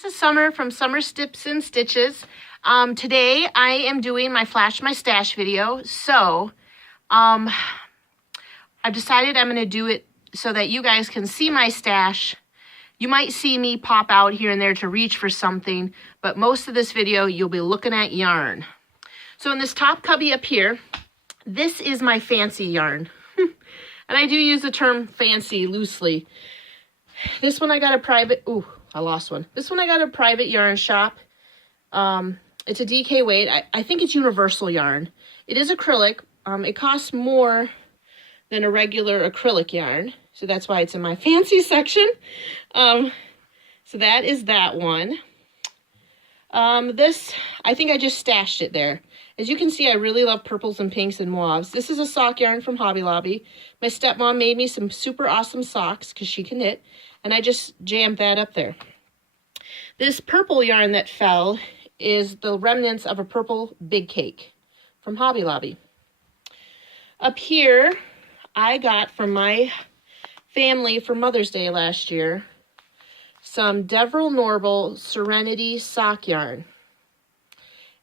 This is Summer from Summer Stips and Stitches. Today I am doing my Flash My Stash video. So I've decided I'm going to do it so that you guys can see my stash. You might see me pop out here and there to reach for something, but most of this video you'll be looking at yarn. So in this top cubby up here, this is my fancy yarn. And I do use the term fancy loosely. This one I got a private, I lost one. This one I got a private yarn shop. It's a DK weight. I think it's universal yarn. It is acrylic. It costs more than a regular acrylic yarn. So that's why it's in my fancy section. So that is that one. This, I think I just stashed it there. As you can see, I really love purples and pinks and mauves. This is a sock yarn from Hobby Lobby. My stepmom made me some super awesome socks because she can knit, and I just jammed that up there. This purple yarn that fell is the remnants of a purple big cake from Hobby Lobby. Up here, I got from my family for Mother's Day last year some Deverell Norval Serenity sock yarn.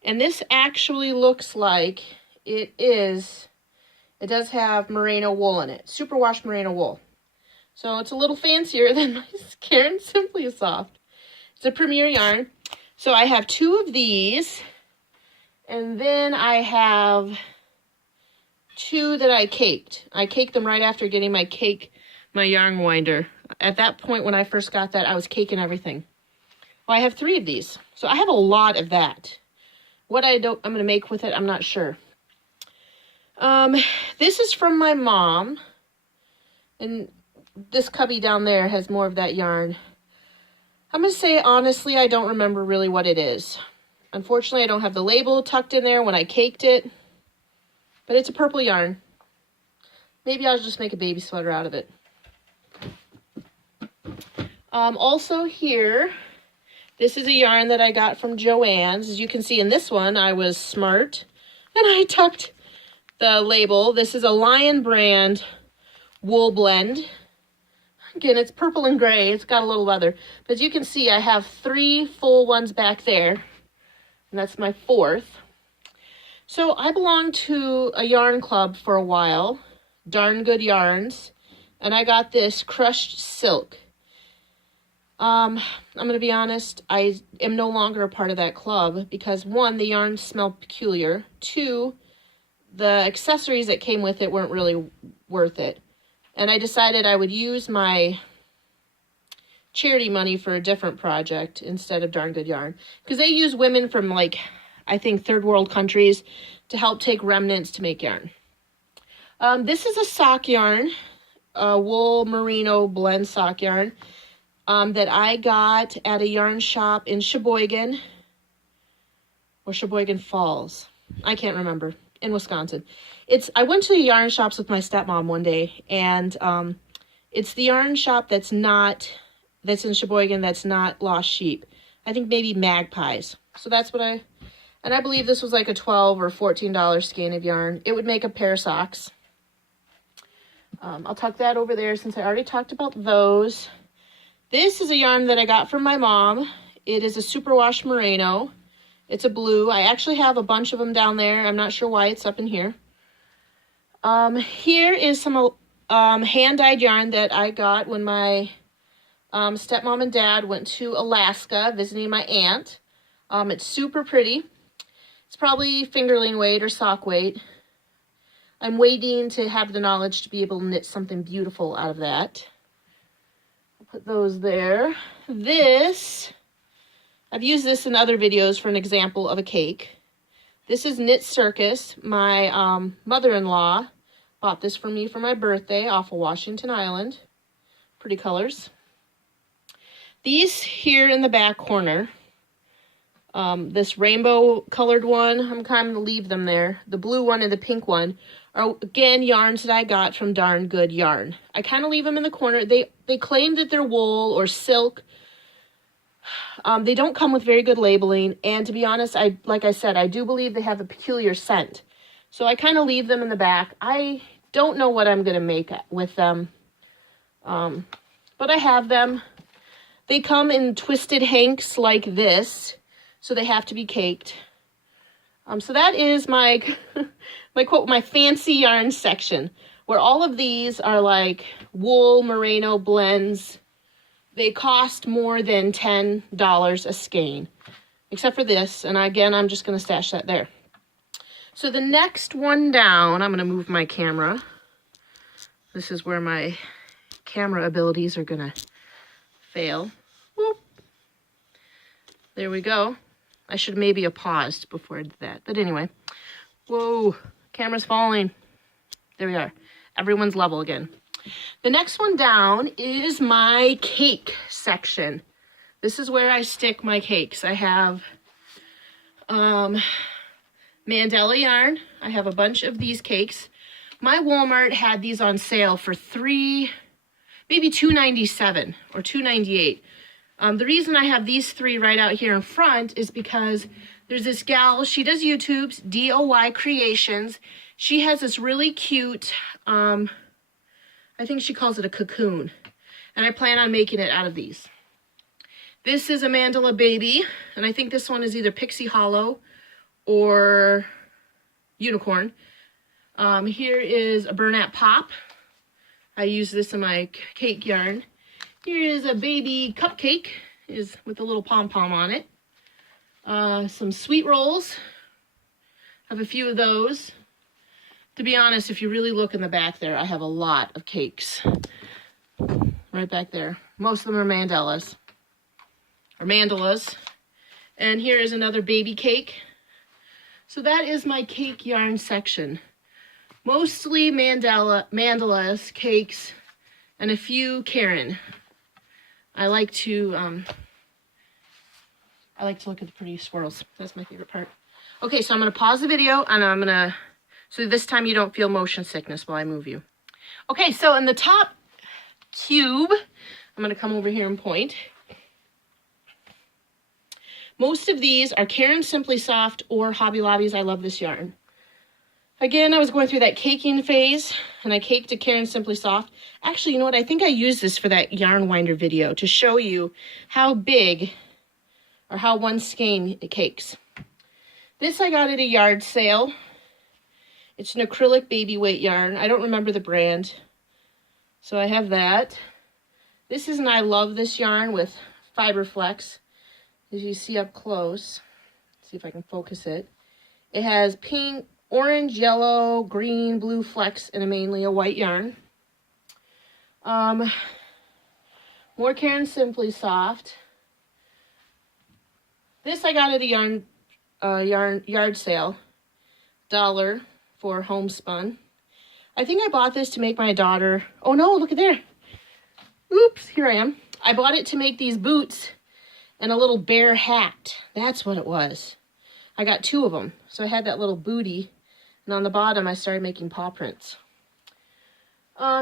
And this actually looks like it does have merino wool in it, superwash merino wool. So it's a little fancier than my Karen Simply Soft. It's a premier yarn. So I have two of these, and then I have two that I caked. I caked them right after getting my yarn winder. At that point when I first got that, I was caking everything. Well, I have three of these, so I have a lot of that. What I'm going to make with it, I'm not sure. This is from my mom, and this cubby down there has more of that yarn. I'm going to say, honestly, I don't remember really what it is. Unfortunately, I don't have the label tucked in there when I caked it, but it's a purple yarn. Maybe I'll just make a baby sweater out of it. Also here, this is a yarn that I got from Joann's. As you can see in this one, I was smart, and I tucked the label. This is a Lion brand wool blend. Again, it's purple and gray. It's got a little leather. But as you can see, I have three full ones back there, and that's my fourth. So I belonged to a yarn club for a while, Darn Good Yarns, and I got this crushed silk. I'm going to be honest, I am no longer a part of that club because, one, the yarns smell peculiar. Two, the accessories that came with it weren't really worth it. And I decided I would use my charity money for a different project instead of Darn Good Yarn. Because they use women from, like, I think third world countries to help take remnants to make yarn. This is a sock yarn, a wool merino blend sock yarn. That I got at a yarn shop in Sheboygan, or Sheboygan Falls. I can't remember, in Wisconsin. I went to the yarn shops with my stepmom one day, and it's the yarn shop that's in Sheboygan that's not Lost Sheep. I think maybe Magpies. So that's what and I believe this was like a $12 or $14 skein of yarn. It would make a pair of socks. I'll tuck that over there since I already talked about those. This is a yarn that I got from my mom. It is a superwash merino. It's a blue. I actually have a bunch of them down there. I'm not sure why it's up in here. Here is some hand-dyed yarn that I got when my stepmom and dad went to Alaska visiting my aunt. It's super pretty. It's probably fingerling weight or sock weight. I'm waiting to have the knowledge to be able to knit something beautiful out of that. Put those there. This, I've used this in other videos for an example of a cake. This is Knit Circus. My mother-in-law bought this for me for my birthday off of Washington Island. Pretty colors. These here in the back corner, this rainbow colored one, I'm kind of going to leave them there. The blue one and the pink one are, again, yarns that I got from Darn Good Yarn. I kind of leave them in the corner. They claim that they're wool or silk. They don't come with very good labeling. And to be honest, like I said, I do believe they have a peculiar scent. So I kind of leave them in the back. I don't know what I'm going to make with them. But I have them. They come in twisted hanks like this, so they have to be caked. So that is my, my fancy yarn section, where all of these are like wool merino blends. They cost more than $10 a skein, except for this. And again, I'm just going to stash that there. So the next one down, I'm going to move my camera. This is where my camera abilities are going to fail. Whoop. There we go. I should maybe have paused before I did that. But anyway. Whoa, camera's falling. There we are. Everyone's level again. The next one down is my cake section. This is where I stick my cakes. I have Mandela yarn. I have a bunch of these cakes. My Walmart had these on sale for maybe $2.97 or $2.98. The reason I have these three right out here in front is because there's this gal, she does YouTube's DIY Creations. She has this really cute, I think she calls it a cocoon. And I plan on making it out of these. This is a Mandala Baby, and I think this one is either Pixie Hollow or Unicorn. Here is a Bernat Pop. I use this in my cake yarn. Here is a baby cupcake, is with a little pom-pom on it. Some sweet rolls. I have a few of those. To be honest, if you really look in the back there, I have a lot of cakes. Right back there. Most of them are mandalas. Or mandalas. And here is another baby cake. So that is my cake yarn section. Mostly mandalas, cakes, and a few Karen. I like to look at the pretty swirls. That's my favorite part. Okay, so I'm going to pause the video, and so this time you don't feel motion sickness while I move you. Okay, so in the top cube, I'm going to come over here and point. Most of these are Karen Simply Soft or Hobby Lobby's. I love this yarn. Again, I was going through that caking phase, and I caked a Karen Simply Soft. Actually, you know what? I think I used this for that yarn winder video to show you how big or how one skein it cakes. This I got at a yard sale. It's an acrylic baby weight yarn. I don't remember the brand. So I have that. This is an I Love This yarn with Fiber Flex. As you see up close, let's see if I can focus it. It has pink, orange, yellow, green, blue flecks, and mainly a white yarn. More Karen Simply Soft. This I got at a yard sale. $1 for homespun. I think I bought this to make my daughter. Oh no, look at there. Oops, here I am. I bought it to make these boots and a little bear hat. That's what it was. I got 2 of them. So I had that little booty. And on the bottom, I started making paw prints.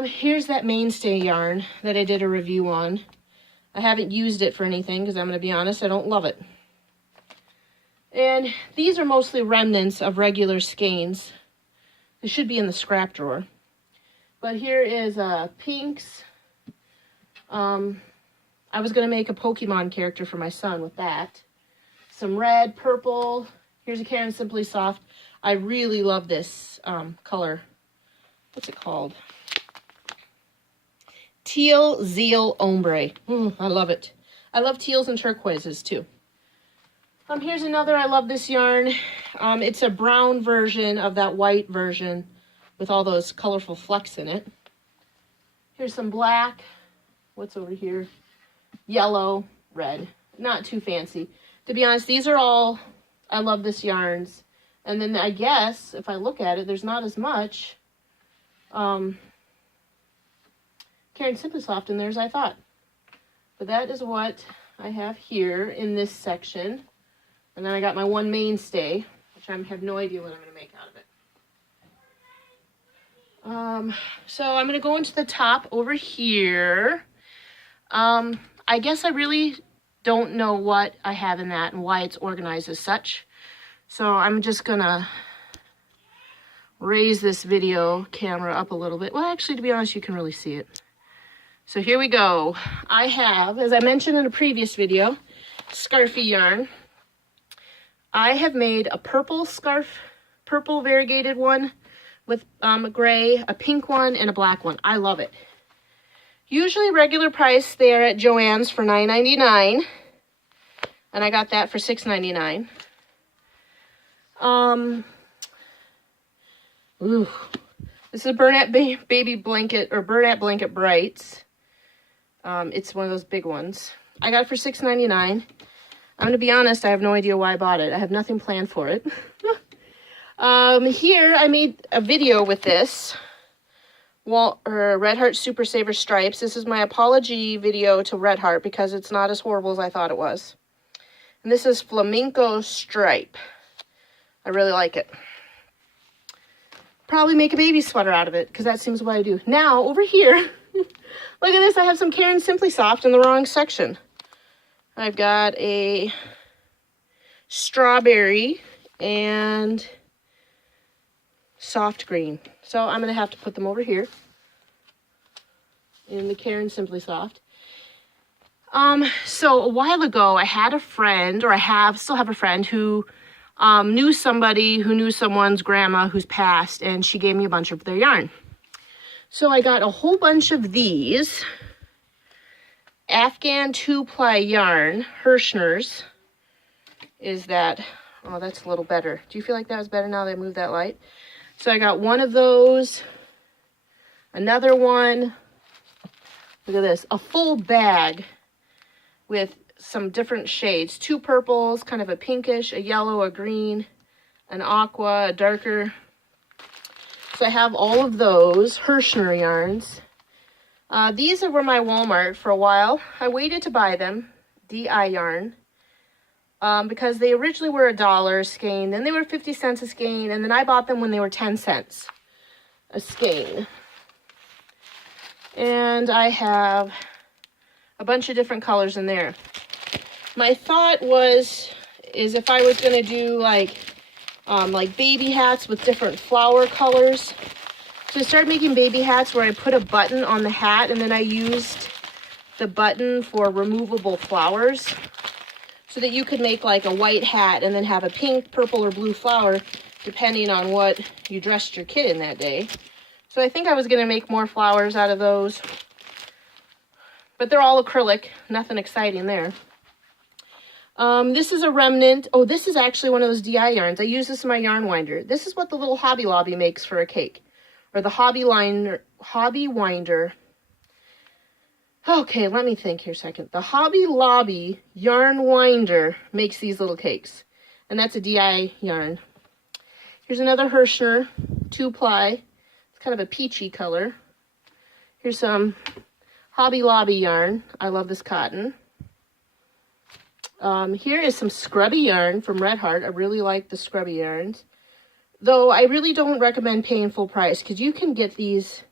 Here's that mainstay yarn that I did a review on. I haven't used it for anything because I'm going to be honest, I don't love it. And these are mostly remnants of regular skeins. They should be in the scrap drawer. But here is pinks. I was going to make a Pokemon character for my son with that. Some red, purple. Here's a Karen Simply Soft. I really love this color. What's it called? Teal Zeal Ombre. I love it. I love teals and turquoises too. Here's another. I love this yarn. It's a brown version of that white version with all those colorful flecks in it. Here's some black. What's over here? Yellow, red. Not too fancy. To be honest, these are all I Love This yarns. And then I guess, if I look at it, there's not as much Karen Simply Soft in there as I thought. But that is what I have here in this section. And then I got my one mainstay, which I have no idea what I'm going to make out of it. So I'm going to go into the top over here. I guess I really don't know what I have in that and why it's organized as such. So I'm just going to raise this video camera up a little bit. Well, actually, to be honest, you can really see it. So here we go. I have, as I mentioned in a previous video, scarfy yarn. I have made a purple scarf, purple variegated one with gray, a pink one, and a black one. I love it. Usually regular price there at Joann's for $9.99, and I got that for $6.99. Ooh, this is Bernat Baby Blanket, or Bernat Blanket Brights. It's one of those big ones. I got it for $6.99. I'm going to be honest, I have no idea why I bought it. I have nothing planned for it. Here, I made a video with this. Red Heart Super Saver Stripes. This is my apology video to Red Heart because it's not as horrible as I thought it was. And this is Flamenco Stripe. I really like it. Probably make a baby sweater out of it because that seems what I do. Now, over here, look at this. I have some Caron Simply Soft in the wrong section. I've got a strawberry and soft green. So I'm going to have to put them over here in the Caron Simply Soft. So a while ago, I had a friend, or still have a friend who knew somebody who knew someone's grandma who's passed, and she gave me a bunch of their yarn. So I got a whole bunch of these Afghan 2-ply yarn, Hirschner's. Is that, oh, that's a little better. Do you feel like that was better now that I moved that light? So I got one of those, another one. Look at this, a full bag with some different shades. 2 purples, kind of a pinkish, a yellow, a green, an aqua, a darker. So I have all of those Hirschner yarns. These were my Walmart for a while. I waited to buy them, DI yarn, because they originally were $1 a skein, then they were 50 cents a skein, and then I bought them when they were 10 cents a skein. And I have a bunch of different colors in there. My thought is if I was going to do like baby hats with different flower colors. So I started making baby hats where I put a button on the hat and then I used the button for removable flowers so that you could make like a white hat and then have a pink, purple, or blue flower depending on what you dressed your kid in that day. So I think I was going to make more flowers out of those. But they're all acrylic, nothing exciting there. This is a remnant. Oh, this is actually one of those DI yarns. I use this in my yarn winder. This is what the little Hobby Lobby makes for a cake. Or the Hobby Winder. Okay, let me think here a second. The Hobby Lobby yarn winder makes these little cakes. And that's a DI yarn. Here's another Hirschner 2-ply. It's kind of a peachy color. Here's some Hobby Lobby yarn. I love this cotton. Here is some scrubby yarn from Red Heart. I really like the scrubby yarns. Though I really don't recommend paying full price because you can get these,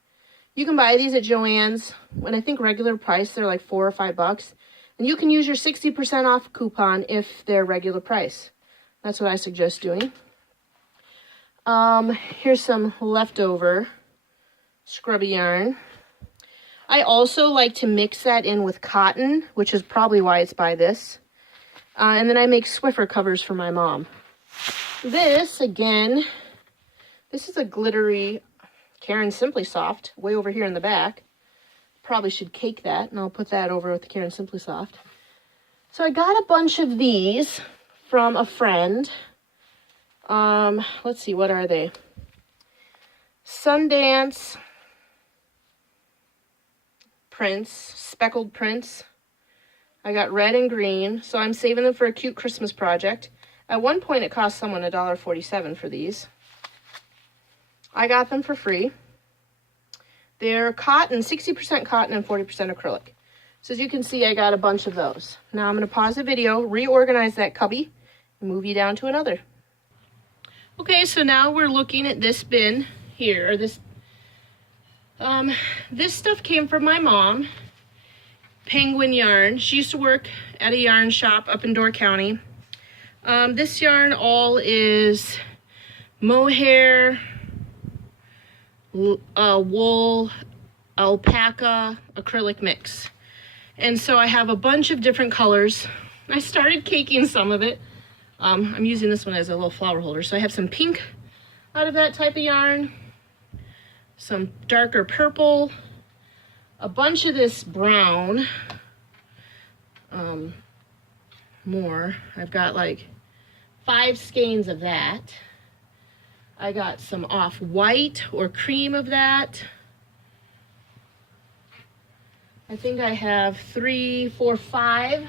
you can buy these at Joann's when I think regular price they're like $4 or $5. And you can use your 60% off coupon if they're regular price. That's what I suggest doing. Here's some leftover scrubby yarn. I also like to mix that in with cotton, which is probably why it's by this. And then I make Swiffer covers for my mom. This, again, this is a glittery Caron Simply Soft, way over here in the back. Probably should cake that, and I'll put that over with the Caron Simply Soft. So I got a bunch of these from a friend. Let's see, what are they? Sundance prints, speckled prints. I got red and green, so I'm saving them for a cute Christmas project. At one point, it cost someone $1.47 for these. I got them for free. They're cotton, 60% cotton and 40% acrylic. So as you can see, I got a bunch of those. Now I'm going to pause the video, reorganize that cubby, and move you down to another. Okay, so now we're looking at this bin here. This stuff came from my mom. Penguin yarn. She used to work at a yarn shop up in Door County. This yarn all is mohair, wool, alpaca acrylic mix. And so I have a bunch of different colors. I started caking some of it. I'm using this one as a little flower holder. So I have some pink out of that type of yarn, some darker purple, a bunch of this brown, more. I've got like 5 skeins of that. I got some off-white or cream of that. I think I have 3, 4, 5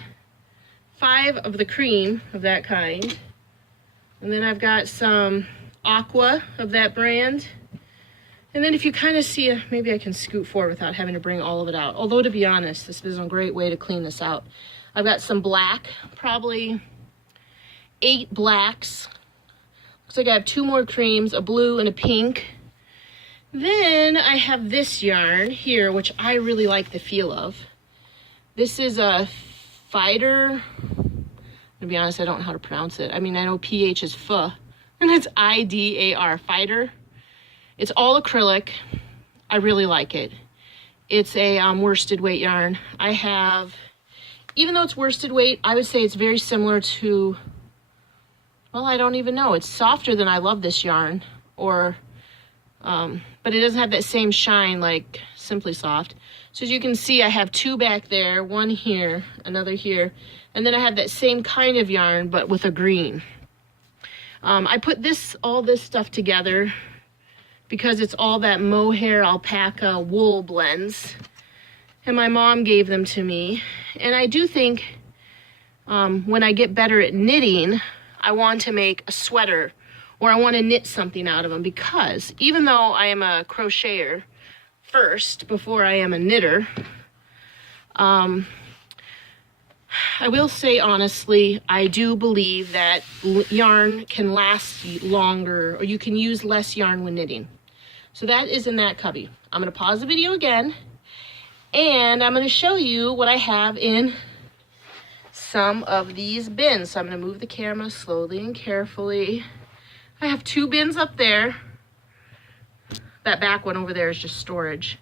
of the cream of that kind. And then I've got some aqua of that brand. And then if you kind of see, maybe I can scoot forward without having to bring all of it out. Although, to be honest, this is a great way to clean this out. I've got some black, probably 8 blacks. Looks like I have 2 more creams, a blue and a pink. Then I have this yarn here, which I really like the feel of. This is a fighter. To be honest, I don't know how to pronounce it. I mean, I know PH is F, and it's IDAR, fighter. It's all acrylic. I really like it. It's a worsted weight yarn. I have, even though it's worsted weight, I would say it's very similar to, well, I don't even know. It's softer than I love this yarn, or, but it doesn't have that same shine like Simply Soft. So as you can see, I have 2 back there, 1 here, another here, and then I have that same kind of yarn, but with a green. I put all this stuff together because it's all that mohair alpaca wool blends, and my mom gave them to me. And I do think when I get better at knitting, I want to make a sweater, or I want to knit something out of them, because even though I am a crocheter first before I am a knitter, I will say honestly, I do believe that yarn can last longer, or you can use less yarn when knitting. So that is in that cubby. I'm going to pause the video again, and I'm going to show you what I have in some of these bins. So I'm going to move the camera slowly and carefully. I have 2 bins up there. That back one over there is just storage.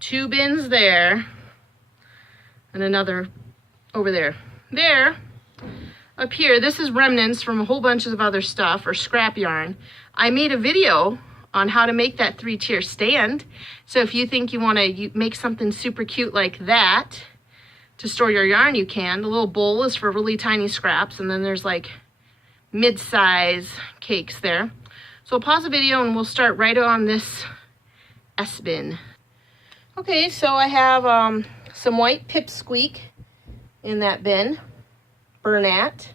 2 bins there, and another over there. There, up here, this is remnants from a whole bunch of other stuff, or scrap yarn. I made a video on how to make that 3-tier stand. So if you think you want to make something super cute like that to store your yarn, you can. The little bowl is for really tiny scraps, and then there's like mid-size cakes there. So I'll pause the video and we'll start right on this S-bin. Okay, so I have some white pipsqueak in that bin, Bernat.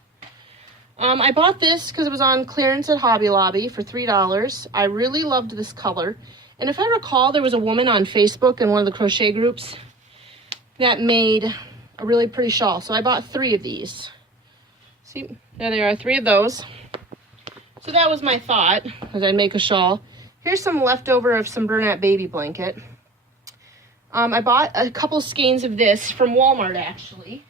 I bought this because it was on clearance at Hobby Lobby for $3. I really loved this color. And if I recall, there was a woman on Facebook in one of the crochet groups that made a really pretty shawl. So I bought 3 of these. See, there they are, 3 of those. So that was my thought, as I'd make a shawl. Here's some leftover of some Bernat baby blanket. I bought a couple skeins of this from Walmart, actually,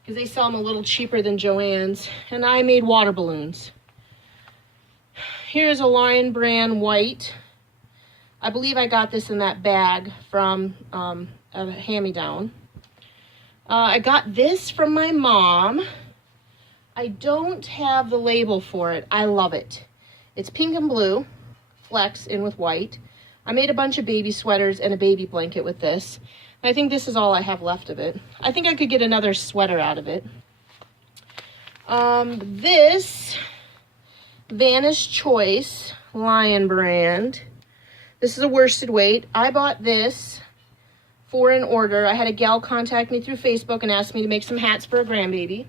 because they sell them a little cheaper than Joann's, and I made water balloons. Here's a Lion brand white. I believe I got this in that bag from a hand-me-down. I got this from my mom. I don't have the label for it. I love it. It's pink and blue, flex in with white. I made a bunch of baby sweaters and a baby blanket with this. I think this is all I have left of it. I think I could get another sweater out of it. This Vanish Choice Lion brand. This is a worsted weight. I bought this for an order. I had a gal contact me through Facebook and asked me to make some hats for a grandbaby.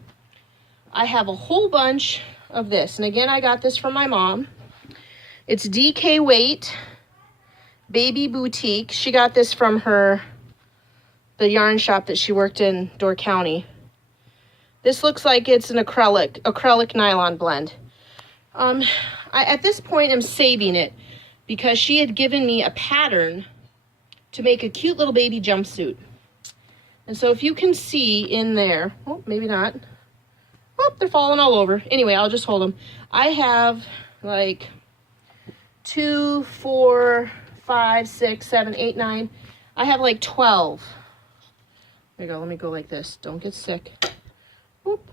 I have a whole bunch of this. And again, I got this from my mom. It's DK Weight Baby Boutique. She got this from the yarn shop that she worked in, Door County. This looks like it's an acrylic nylon blend. At this point, I'm saving it because she had given me a pattern to make a cute little baby jumpsuit. And so if you can see in there, oh, maybe not. Oh, they're falling all over. Anyway, I'll just hold them. I have like 2, 4, 5, 6, 7, 8, 9. I have like 12. There you go, let me go like this. Don't get sick. Whoop.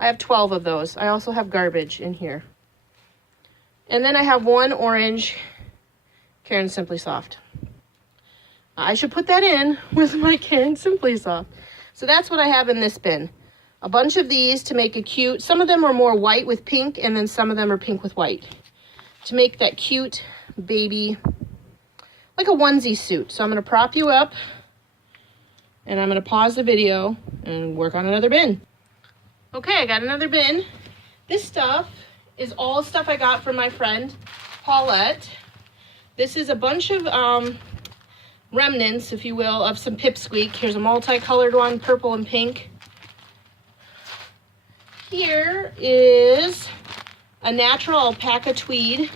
I have 12 of those. I also have garbage in here. And then I have one orange Karen Simply Soft. I should put that in with my Karen Simply Soft. So that's what I have in this bin. A bunch of these to make a cute, some of them are more white with pink, and then some of them are pink with white. To make that cute baby, like a onesie suit. So I'm going to prop you up, and I'm going to pause the video and work on another bin. Okay, I got another bin. This stuff is all stuff I got from my friend Paulette. This is a bunch of remnants, if you will, of some Pipsqueak. Here's a multicolored one, purple and pink. Here is a natural alpaca tweed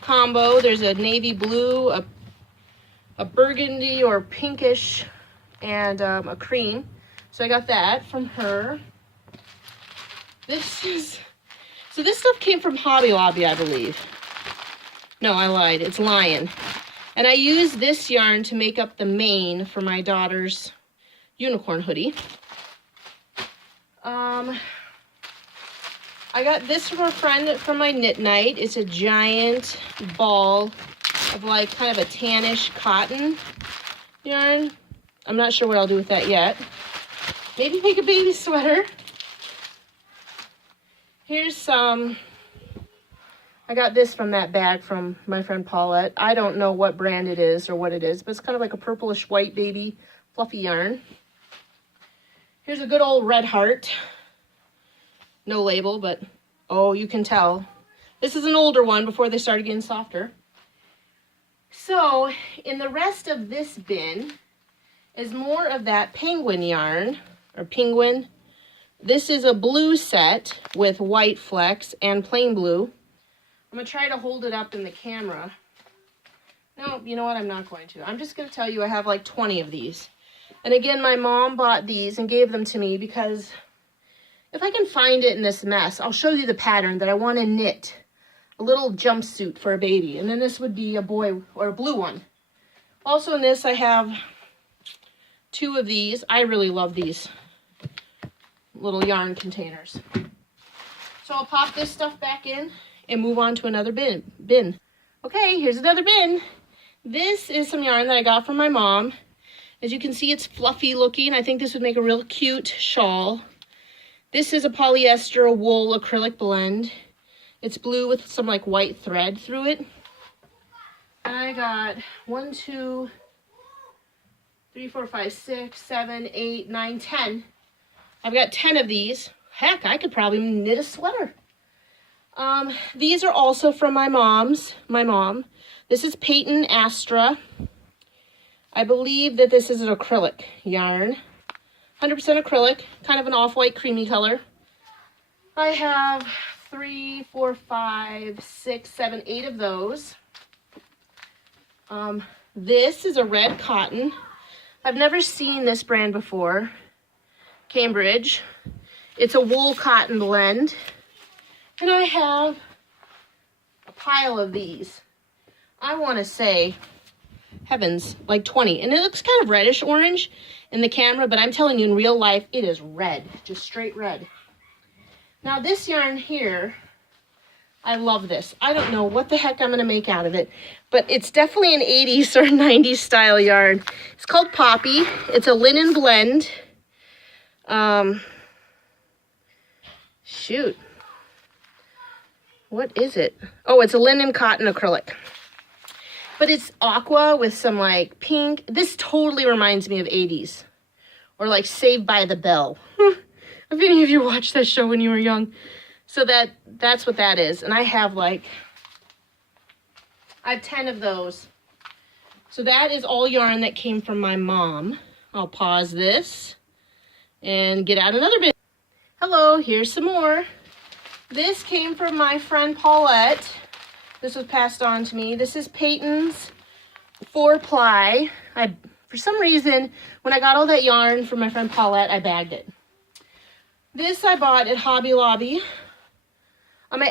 combo. There's a navy blue, a burgundy or pinkish, and a cream. So I got that from her. So this stuff came from Hobby Lobby, I believe. No, I lied. It's Lion. And I used this yarn to make up the mane for my daughter's unicorn hoodie. I got this from a friend from my knit night. It's a giant ball of like kind of a tannish cotton yarn. I'm not sure what I'll do with that yet. Maybe make a baby sweater. Here's some, I got this from that bag from my friend Paulette. I don't know what brand it is or what it is, but it's kind of like a purplish white baby fluffy yarn. Here's a good old red heart. No label, but oh, you can tell. This is an older one before they started getting softer. So in the rest of this bin is more of that penguin yarn, or penguin. This is a blue set with white flecks and plain blue. I'm going to try to hold it up in the camera. No, you know what? I'm not going to. I'm just going to tell you I have like 20 of these. And again, my mom bought these and gave them to me because if I can find it in this mess, I'll show you the pattern that I want to knit. A little jumpsuit for a baby. And then this would be a boy or a blue one. Also in this, I have 2 of these. I really love these little yarn containers. So I'll pop this stuff back in and move on to another bin. Okay, here's another bin. This is some yarn that I got from my mom. As you can see, it's fluffy looking. I think this would make a real cute shawl. This is a polyester wool acrylic blend. It's blue with some like white thread through it. And I got 1, 2, 3, 4, 5, 6, 7, 8, 9, 10. I've got 10 of these. Heck, I could probably knit a sweater. These are also from my mom. This is Peyton Astra. I believe that this is an acrylic yarn. 100% acrylic, kind of an off-white creamy color. I have 3, 4, 5, 6, 7, 8 of those. This is a red cotton. I've never seen this brand before. Cambridge. It's a wool cotton blend. And I have a pile of these. I want to say, heavens, like 20. And it looks kind of reddish orange in the camera, but I'm telling you in real life, it is red, just straight red. Now this yarn here, I love this. I don't know what the heck I'm going to make out of it, but it's definitely an 80s or 90s style yarn. It's called Poppy. It's a linen blend. Shoot. What is it? Oh, it's a linen cotton acrylic. But it's aqua with some like pink. This totally reminds me of 80s. Or like Saved by the Bell. If any of you watched that show when you were young. So that's what that is. And I have 10 of those. So that is all yarn that came from my mom. I'll pause this and get out another bit. Hello, here's some more. This came from my friend Paulette. This was passed on to me. This is Peyton's 4-ply. For some reason, when I got all that yarn from my friend Paulette, I bagged it. This I bought at Hobby Lobby.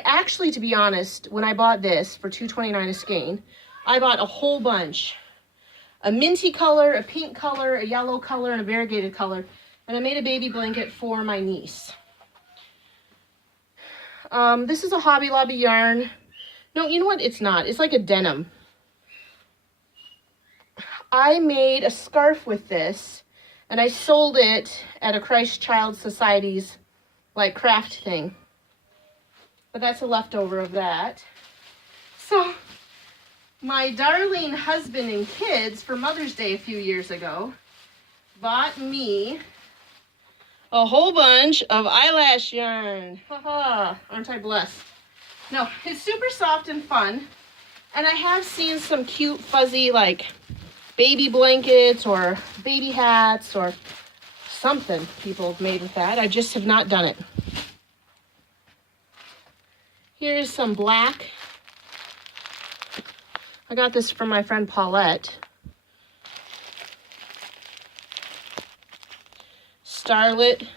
Actually, to be honest, when I bought this for $2.29 a skein, I bought a whole bunch a minty color, a pink color, a yellow color, and a variegated color. And I made a baby blanket for my niece. This is a Hobby Lobby yarn. No, you know what? It's not. It's like a denim. I made a scarf with this, and I sold it at a Christ Child Society's like craft thing. But that's a leftover of that. So my darling husband and kids for Mother's Day a few years ago bought me a whole bunch of eyelash yarn. Haha, aren't I blessed? No, it's super soft and fun. And I have seen some cute fuzzy like baby blankets or baby hats or something people have made with that. I just have not done it. Here's some black. I got this from my friend Paulette. Starlit,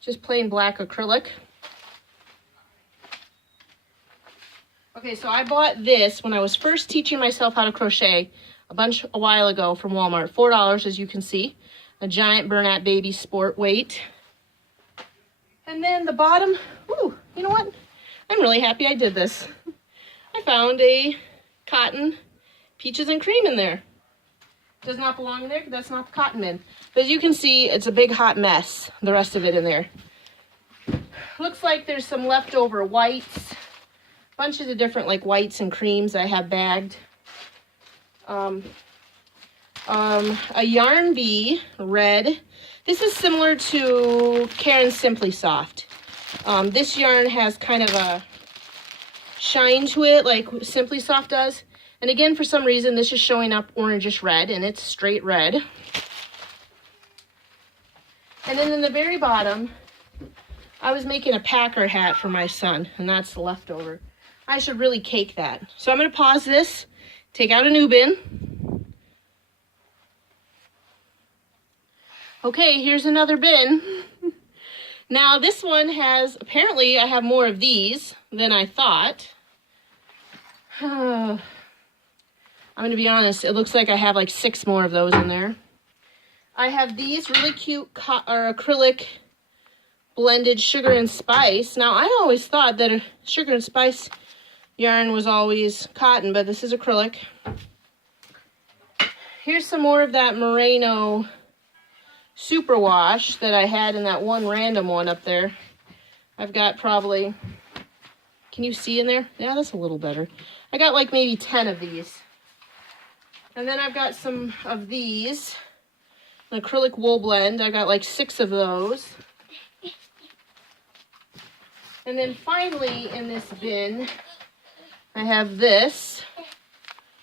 just plain black acrylic. Okay, so I bought this when I was first teaching myself how to crochet a while ago from Walmart. $4, as you can see. A giant Bernat Baby Sport weight. And then the bottom, ooh, you know what? I'm really happy I did this. I found a cotton peaches and cream in there. Does not belong in there because that's not the cotton bin. But as you can see, it's a big hot mess, the rest of it in there. Looks like there's some leftover whites. Bunches of different like whites and creams I have bagged. A Yarn Bee red. This is similar to Karen's Simply Soft. This yarn has kind of a shine to it like Simply Soft does. And again, for some reason, this is showing up orangish red, and it's straight red. And then in the very bottom, I was making a Packer hat for my son, and that's the leftover. I should really cake that. So I'm going to pause this, take out a new bin. Okay, here's another bin. Now this one has, apparently I have more of these than I thought. I'm going to be honest, it looks like I have like 6 more of those in there. I have these really cute acrylic blended sugar and spice. Now, I always thought that a sugar and spice yarn was always cotton, but this is acrylic. Here's some more of that merino superwash that I had in that one random one up there. I've got probably, can you see in there? Yeah, that's a little better. I got like maybe 10 of these. And then I've got some of these, an acrylic wool blend. I got like 6 of those. And then finally in this bin, I have this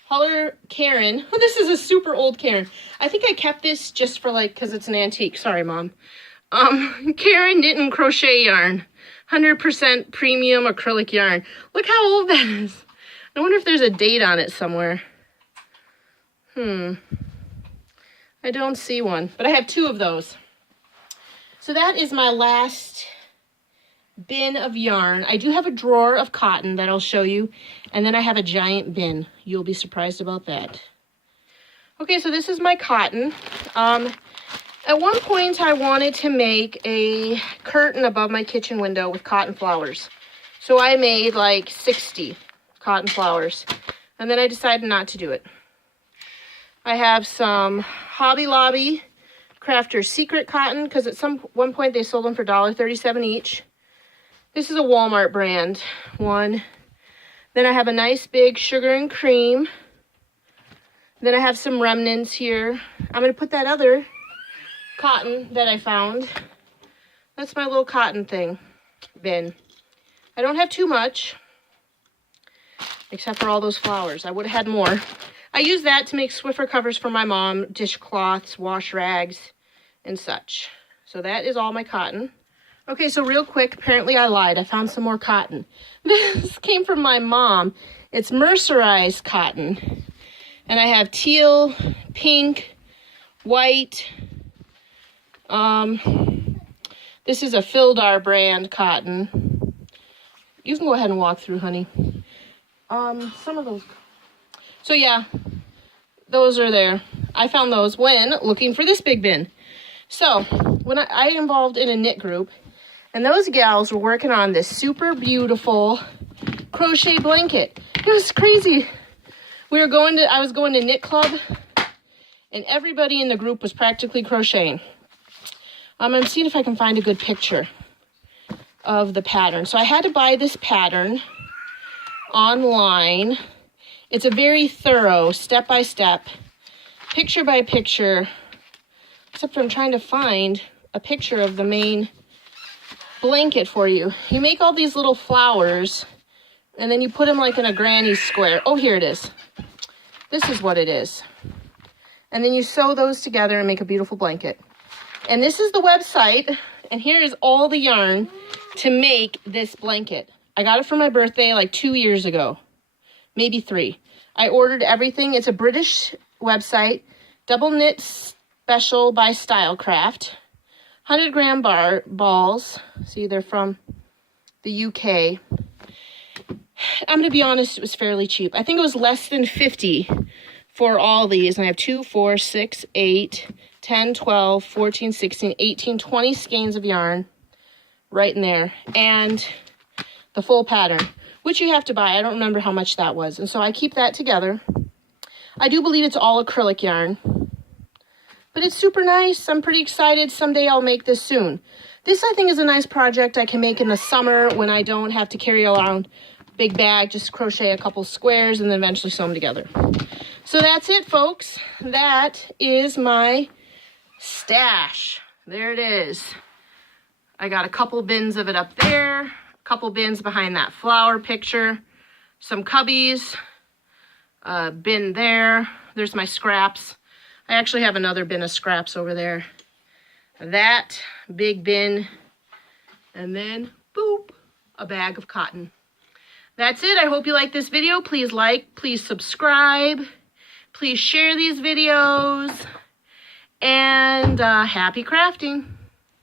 Holler Karen. Oh, this is a super old Karen. I think I kept this just for like, because it's an antique. Sorry, Mom. Karen Knit and Crochet yarn. 100% premium acrylic yarn. Look how old that is. I wonder if there's a date on it somewhere. I don't see one, but I have 2 of those. So that is my last bin of yarn. I do have a drawer of cotton that I'll show you, and then I have a giant bin. You'll be surprised about that. Okay, so this is my cotton. At one point, I wanted to make a curtain above my kitchen window with cotton flowers. So I made like 60 cotton flowers, and then I decided not to do it. I have some Hobby Lobby Crafter's Secret cotton, because at one point they sold them for $1.37 each. This is a Walmart brand one. Then I have a nice big sugar and cream. Then I have some remnants here. I'm going to put that other cotton that I found. That's my little cotton thing bin. I don't have too much, except for all those flowers. I would have had more. I use that to make Swiffer covers for my mom, dishcloths, wash rags, and such. So that is all my cotton. Okay, so real quick, apparently I lied. I found some more cotton. This came from my mom. It's mercerized cotton. And I have teal, pink, white. This is a Fildar brand cotton. You can go ahead and walk through, honey. Some of those. So yeah, those are there. I found those when looking for this big bin. So when I involved in a knit group, and those gals were working on this super beautiful crochet blanket. It was crazy. I was going to knit club, and everybody in the group was practically crocheting. I'm seeing if I can find a good picture of the pattern. So I had to buy this pattern online. It's a very thorough, step-by-step, picture-by-picture, except I'm trying to find a picture of the main blanket for you. You make all these little flowers, and then you put them like in a granny square. Oh, here it is. This is what it is. And then you sew those together and make a beautiful blanket. And this is the website, and here is all the yarn to make this blanket. I got it for my birthday like 2 years ago, maybe 3. I ordered everything. It's a British website, double knit special by Stylecraft, 100-gram balls. See, they're from the UK. I'm going to be honest, it was fairly cheap. I think it was less than 50 for all these. And I have 2, 4, 6, 8, 10, 12, 14, 16, 18, 20 skeins of yarn right in there. And the full pattern, which you have to buy. I don't remember how much that was. And so I keep that together. I do believe it's all acrylic yarn. But it's super nice. I'm pretty excited. Someday I'll make this soon. This, I think, is a nice project I can make in the summer when I don't have to carry around a big bag. Just crochet a couple squares and then eventually sew them together. So that's it, folks. That is my stash. There it is. I got a couple bins of it up there. A couple bins behind that flower picture. Some cubbies. A bin there. There's my scraps. I actually have another bin of scraps over there. That big bin, and then, boop, a bag of cotton. That's it. I hope you like this video. Please like, please subscribe, please share these videos, and happy crafting.